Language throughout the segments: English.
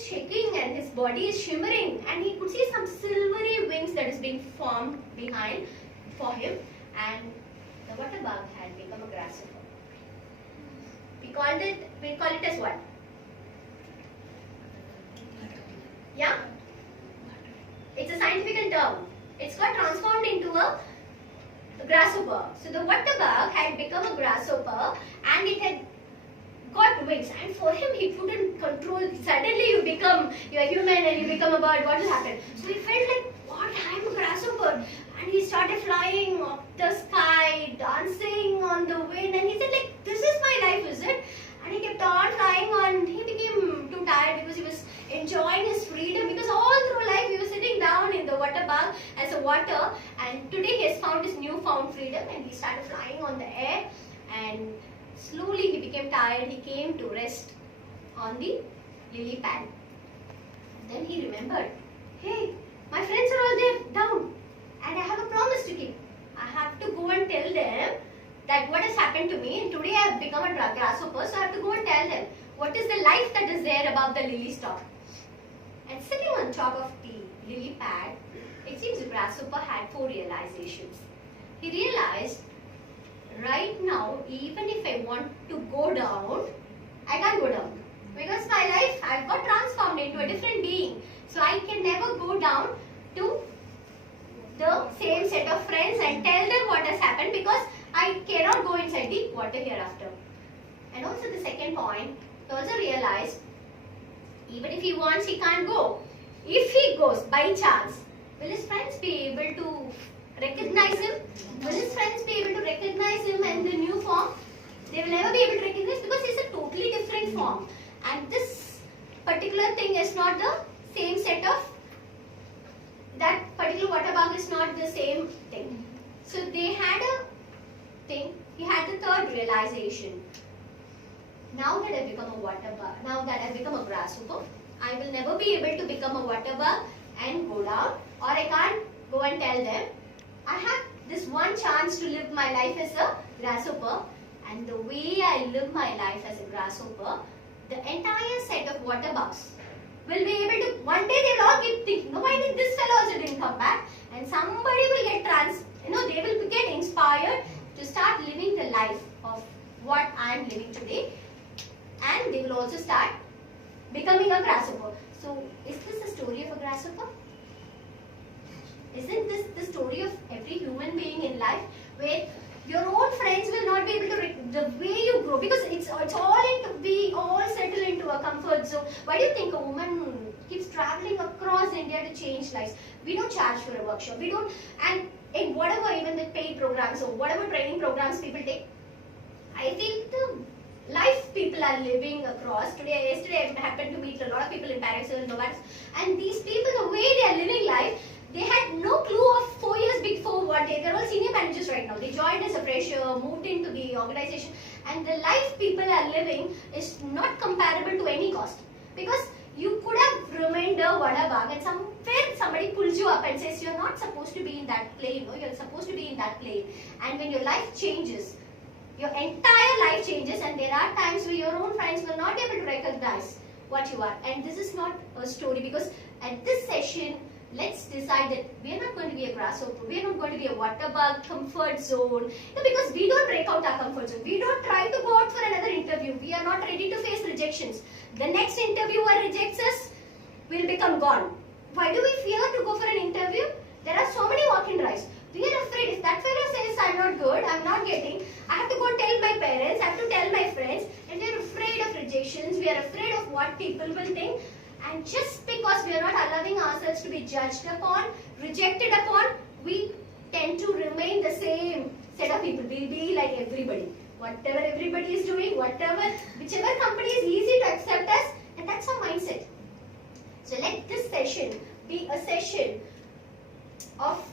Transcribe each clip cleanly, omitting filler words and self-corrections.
is shaking and his body is shimmering, and he could see some silvery wings that is being formed behind for him, and the water bug had become a grasshopper. We call it as what? Yeah? It's a scientific term. It's got transformed into a grasshopper. So the water bug had become a grasshopper and it had got wings, and for him he couldn't control. Suddenly you're human and you become a bird, what will happen? So he felt like, what, I'm a grasshopper, and he started flying up the sky, dancing on the wind, and he said like, this is my life, is it? And he kept on flying on. He became too tired because he was enjoying his freedom, because all through life he was sitting down in the water bug as a water, and today he has found his newfound freedom and he started flying on the air, and slowly he became tired. He came to rest on the lily pad. Then he remembered, hey, my friends are all there down and I have a promise to keep. I have to go and tell them that what has happened to me, and today I have become a grasshopper, so I have to go and tell them what is the life that is there above the lily stalk. And sitting on top of the lily pad, it seems the grasshopper had 4 realizations. He realized, right now, even if I want to go down, I can't go down. Because my life, I've got transformed into a different being. So I can never go down to the same set of friends and tell them what has happened, because I cannot go inside the water hereafter. And also the second point, he also realized, even if he wants, he can't go. If he goes by chance, will his friends be able to recognize him? Will his friends be able to recognize him in the new form? They will never be able to recognize, because he's a totally different form. And this particular thing is not the same set of, that particular water bug is not the same thing. So they had a thing, he had the third realization. Now that I've become a water bug, now that I've become a grasshopper, I will never be able to become a water bug and go down, or I can't go and tell them. I have this one chance to live my life as a grasshopper, and the way I live my life as a grasshopper, the entire set of water bugs will be able to, one day they will all keep thinking, no, why did this fellow also didn't come back? And somebody will get they will get inspired to start living the life of what I am living today, and they will also start becoming a grasshopper. So, is this the story of a grasshopper? Isn't this the story of every human being in life, where your own friends will not be able to, the way you grow, because it's all into, we all settle into a comfort zone. Why do you think a woman keeps traveling across India to change lives? We don't charge for a workshop, we don't, and in whatever, even the paid programs or whatever training programs people take, I feel the life people are living across. Yesterday I happened to meet a lot of people in Paris and Novax, and these people, the way they are living life, they had no clue of 4 years before what they're all senior managers right now. They joined as a fresher, moved into the organization, and the life people are living is not comparable to any cost. Because you could have remained a water bug, and somewhere somebody pulls you up and says you're not supposed to be in that plane, you're supposed to be in that plane. And when your life changes, your entire life changes, and there are times where your own friends will not be able to recognize what you are. And this is not a story, because at this session, let's decide that we are not going to be a grasshopper, we are not going to be a water bug, comfort zone. Because we don't break out our comfort zone. We don't try to go out for another interview. We are not ready to face rejections. The next interviewer rejects us, we'll become gone. Why do we fear to go for an interview? There are so many walk-in drives. We are afraid, if that fellow says I'm not good, I'm not getting, I have to go tell my parents, I have to tell my friends, and we are afraid of rejections, we are afraid of what people will think. And just because we are not allowing ourselves to be judged upon, rejected upon, we tend to remain the same set of people. We'll be like everybody. Whatever everybody is doing, whichever company is easy to accept us, and that's our mindset. So let this session be a session of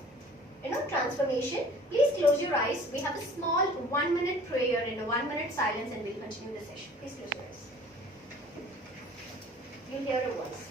transformation. Please close your eyes. We have a small 1-minute prayer in a 1-minute silence, and we'll continue the session. Please close your eyes. You'll hear a voice.